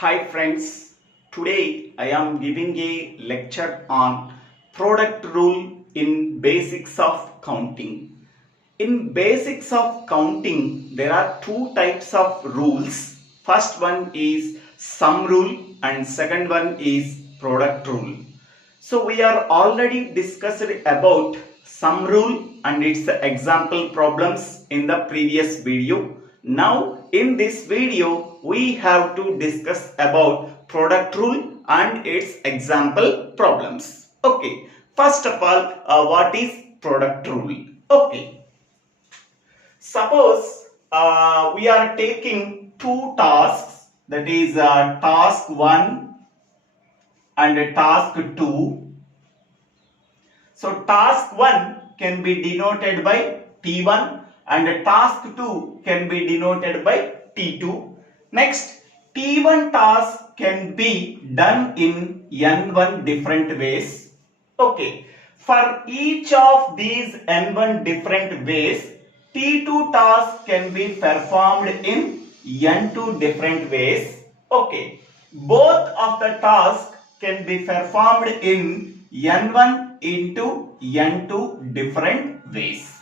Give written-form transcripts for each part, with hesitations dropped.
Hi friends, today I am giving a lecture on product rule in basics of counting. In basics of counting, there are two types of rules. First one is sum rule and second one is product rule. So we are already discussed about sum rule and its example problems in the previous video. Now in this video we have to discuss about product rule and its example problems. Okay, first of all, what is product rule? Okay, suppose we are taking two tasks, that is task 1 and task 2. So task 1 can be denoted by T1 and task 2 can be denoted by T2. Next, T1 task can be done in N1 different ways. Okay, for each of these N1 different ways, T2 task can be performed in N2 different ways. Okay, both of the tasks can be performed in N1 into N2 different ways.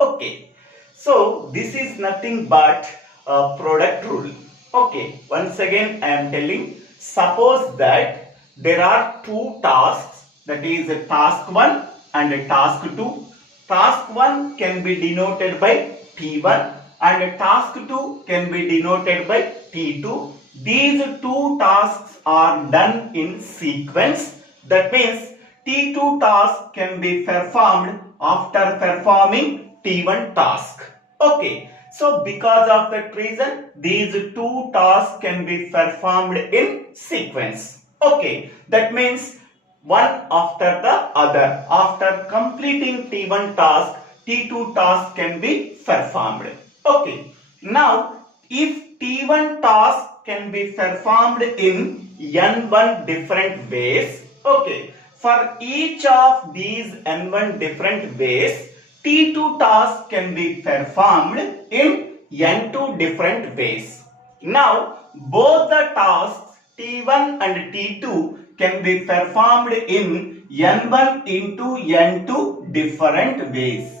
Okay, so this is nothing but a product rule. Okay, once again I am telling, suppose that there are two tasks, that is task 1 and task 2. Task 1 can be denoted by T1 and task 2 can be denoted by T2. These two tasks are done in sequence. That means T2 task can be performed after performing T1 task. Okay, so because of that reason, these two tasks can be performed in sequence. Okay, that means one after the other. After completing T1 task, T2 task can be performed. Okay, now if T1 task can be performed in N1 different ways, okay, for each of these N1 different ways, T2 task can be performed in N2 different ways. Now, both the tasks T1 and T2 can be performed in N1 into N2 different ways.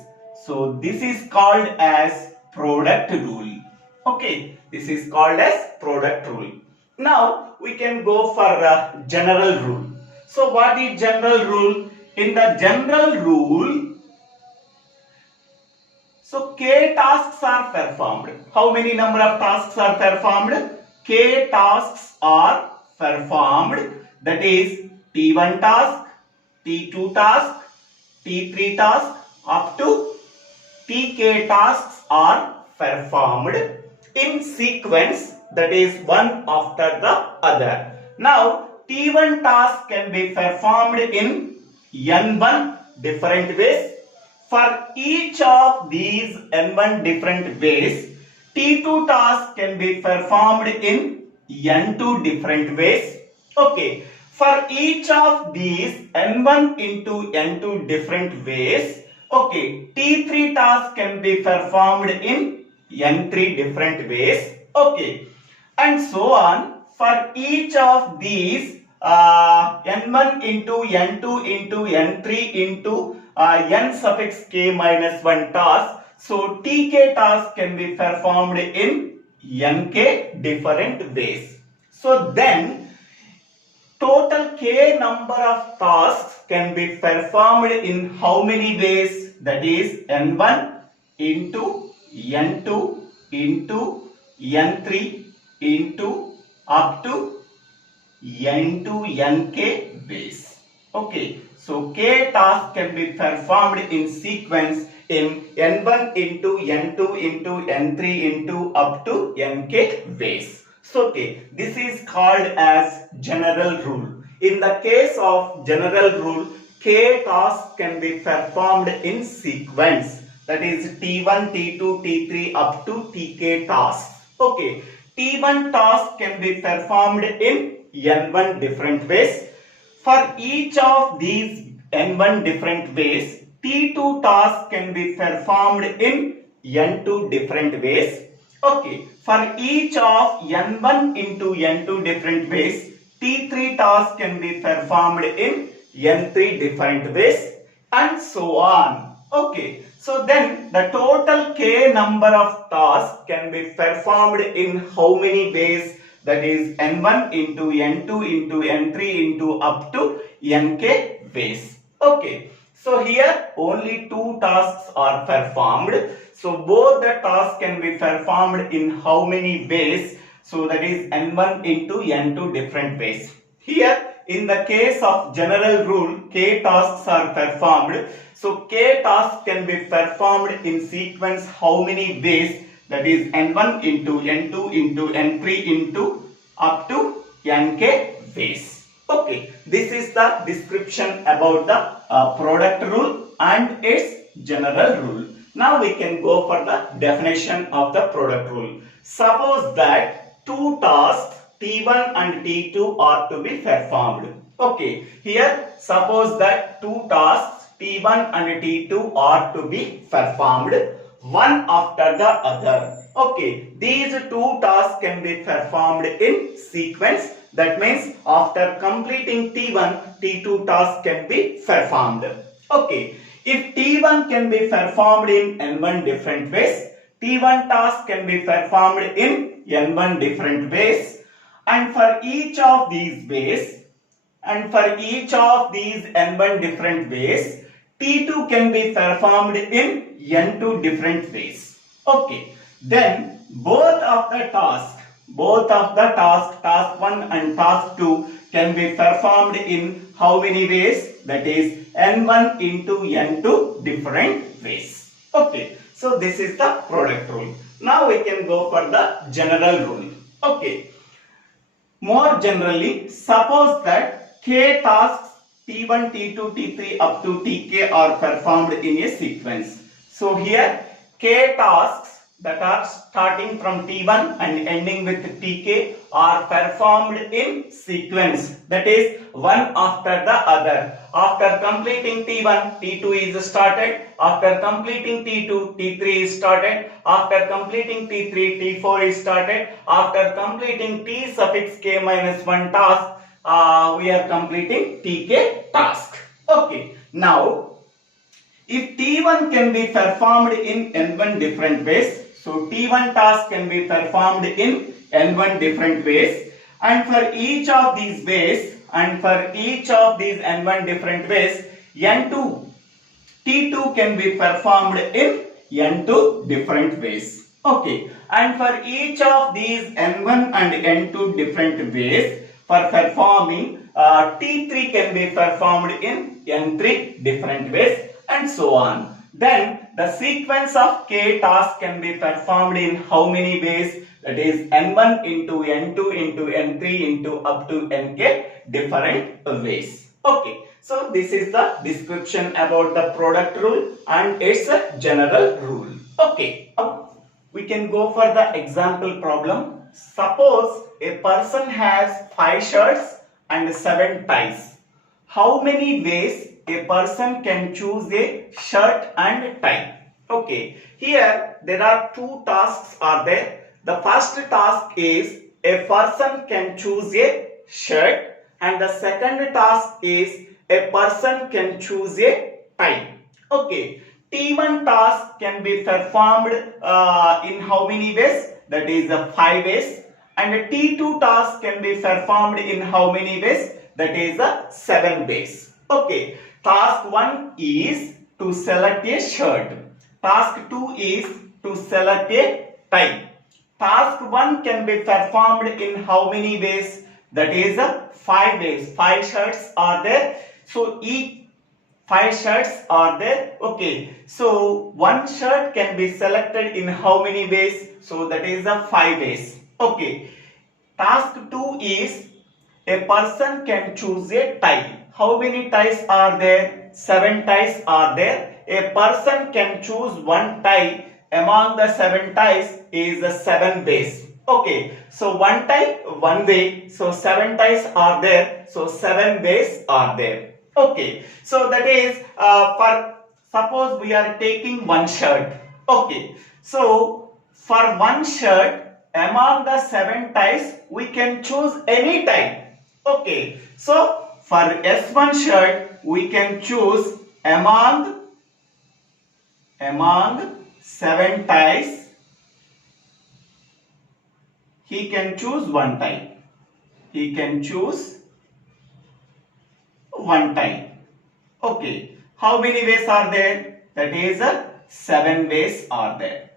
So, this is called as product rule. Okay, this is called as product rule. Now, we can go for a general rule. So, what is general rule? In the general rule, so k tasks are performed. How many number of tasks are performed? K tasks are performed. That is T1 task, T2 task, T3 task up to Tk tasks are performed in sequence, that is one after the other. Now T1 task can be performed in N1 different ways. For each of these N1 different ways, T2 task can be performed in N2 different ways. Okay, for each of these N1 into N2 different ways, okay, T3 task can be performed in N3 different ways. Okay, and so on. For each of these N1 into N2 into N3 into N suffix k minus 1 task. So Tk task can be performed in Nk different ways. So then total k number of tasks can be performed in how many ways? That is N1 into N2 into N3 into up to N to Nk ways. Okay, so k task can be performed in sequence in N1 into N2 into N3 into up to Nk ways. So okay, this is called as general rule. In the case of general rule, k tasks can be performed in sequence. That is T1, T2, T3 up to Tk tasks. Okay, T1 task can be performed in N1 different ways. For each of these N1 different ways, T2 task can be performed in N2 different ways. Okay, for each of n1 into n2 different ways, T3 task can be performed in n3 different ways, and so on. Okay, so then the total k number of tasks can be performed in how many ways? That is n1 into n2 into n3 into up to nk ways. Okay, so here only two tasks are performed. So both the tasks can be performed in how many ways? So that is n1 into n2 different ways. Here in the case of general rule, k tasks are performed. So k tasks can be performed in sequence how many ways? That is n1 into n2 into n3 into up to nk ways. Okay, this is the description about the product rule and its general rule. Now we can go for the definition of the product rule. Suppose that two tasks T1 and T2 are to be performed. Okay, here suppose that two tasks T1 and T2 are to be performed one after the other. Okay, these two tasks can be performed in sequence. That means after completing T1, T2 task can be performed. Okay, if T1 can be performed in n1 different ways, T1 task can be performed in n1 different ways, and for each of these ways, n1 different ways, T2 can be performed in n2 different ways. Okay, then both of the tasks, task 1 and task 2 can be performed in how many ways? That is n1 into n2 different ways. Okay, so this is the product rule. Now we can go for the general rule. Okay, more generally, suppose that k tasks T1, T2, T3 up to Tk are performed in a sequence. So here k tasks that are starting from T1 and ending with Tk are performed in sequence. That is one after the other. After completing T1, T2 is started. After completing T2, T3 is started. After completing T3, T4 is started. After completing T suffix k minus 1 task, we are completing Tk task. Okay, now if T1 can be performed in n1 different ways, so T1 task can be performed in n1 different ways, and for each of these ways, n1 different ways, n2 T2 can be performed in n2 different ways. Okay, and for each of these n1 and n2 different ways, for performing T3 can be performed in n3 different ways, and so on. Then the sequence of k tasks can be performed in how many ways? That is n1 into n2 into n3 into up to nk different ways. Okay, so this is the description about the product rule and its general rule. Okay, we can go for the example problem. Suppose a person has 5 shirts and 7 ties. How many ways a person can choose a shirt and tie? Okay, here there are two tasks are there. The first task is a person can choose a shirt, and the second task is a person can choose a tie. Okay, T1 task can be performed in how many ways? That is 5 ways. And a T2 task can be performed in how many ways? That is 7 ways. Okay, task 1 is to select a shirt. Task 2 is to select a tie. Task 1 can be performed in how many ways? That is 5 ways. 5 shirts are there. So each 5 shirts are there. Okay, so one shirt can be selected in how many ways? So that is 5 ways. Okay, task 2 is a person can choose a tie. How many ties are there? 7 ties are there. A person can choose one tie among the 7 ties is 7 ways. Okay, so one tie, one way. So 7 ties are there. So 7 ways are there. Okay, so that is for suppose we are taking one shirt. Okay, so for one shirt among the 7 ties we can choose any tie. Okay, so for S1 shirt we can choose among 7 ties he can choose one tie. He can choose one tie. Okay, how many ways are there? That is 7 ways are there.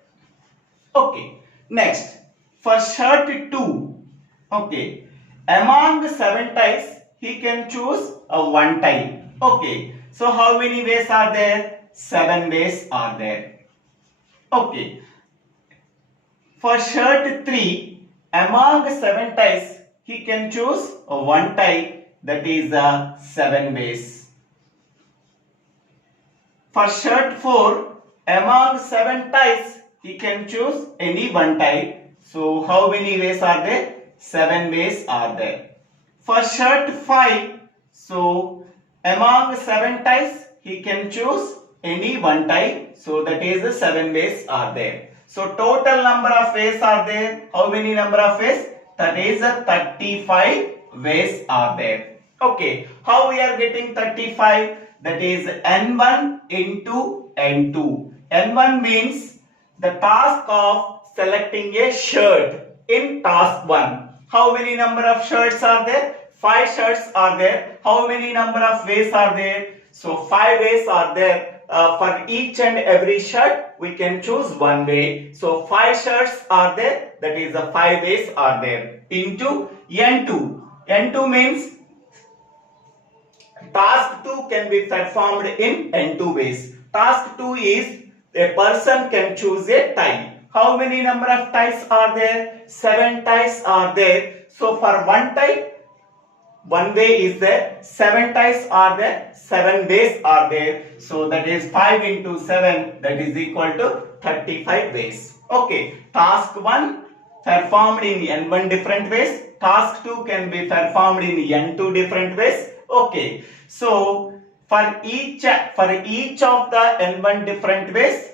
Okay, next for shirt 2, okay, among 7 ties he can choose a one tie. Okay, so how many ways are there? 7 ways are there. Okay, for shirt 3, among 7 ties he can choose a one tie, that is 7 ways. For shirt 4, among 7 ties he can choose any one tie. So how many ways are there? 7 ways are there. For shirt 5, so among 7 ties he can choose any one tie. So that is 7 ways are there. So total number of ways are there. How many number of ways? That is 35 ways are there. Okay, how we are getting 35? That is N1 into N2. N1 means the task of selecting a shirt in task 1. How many number of shirts are there? 5 shirts are there. How many number of ways are there? So 5 ways are there. For each and every shirt we can choose one way. So 5 shirts are there. That is the 5 ways are there. Into N2. N2 means task 2 can be performed in N2 ways. Task 2 is a person can choose a tie. How many number of ties are there? 7 ties are there. So for one tie, one way is there. 7 ties are there. 7 ways are there. So that is 5 into 7, that is equal to 35 ways. Okay, task 1 performed in N1 different ways. Task 2 can be performed in N2 different ways. Okay, so for each of the N1 different ways,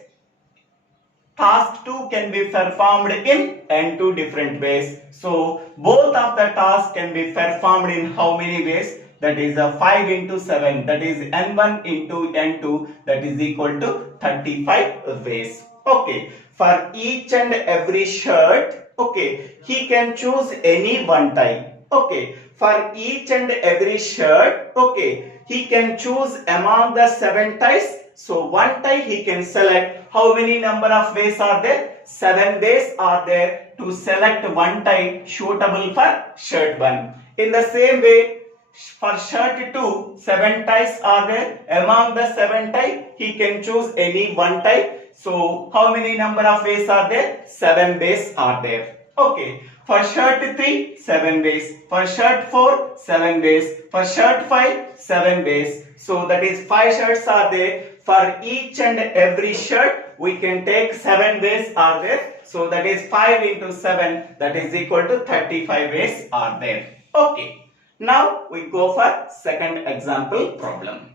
task 2 can be performed in N2 different ways. So both of the tasks can be performed in how many ways? That is 5 into 7, that is N1 into N2, that is equal to 35 ways. Okay, for each and every shirt, okay, he can choose any one tie. Okay, for each and every shirt, okay, he can choose among the 7 ties. So one tie he can select. How many number of ways are there? 7 ways are there to select one tie suitable for shirt 1. In the same way, for shirt 2, 7 ties are there. Among the 7 tie, he can choose any one tie. So how many number of ways are there? 7 ways are there. Okay. For shirt 3, 7 ways. For shirt 4, 7 ways. For shirt 5, 7 ways. So that is 5 shirts are there. For each and every shirt, we can take 7 ways are there. So that is 5 into 7, that is equal to 35 ways are there. Okay. Now we go for second example problem.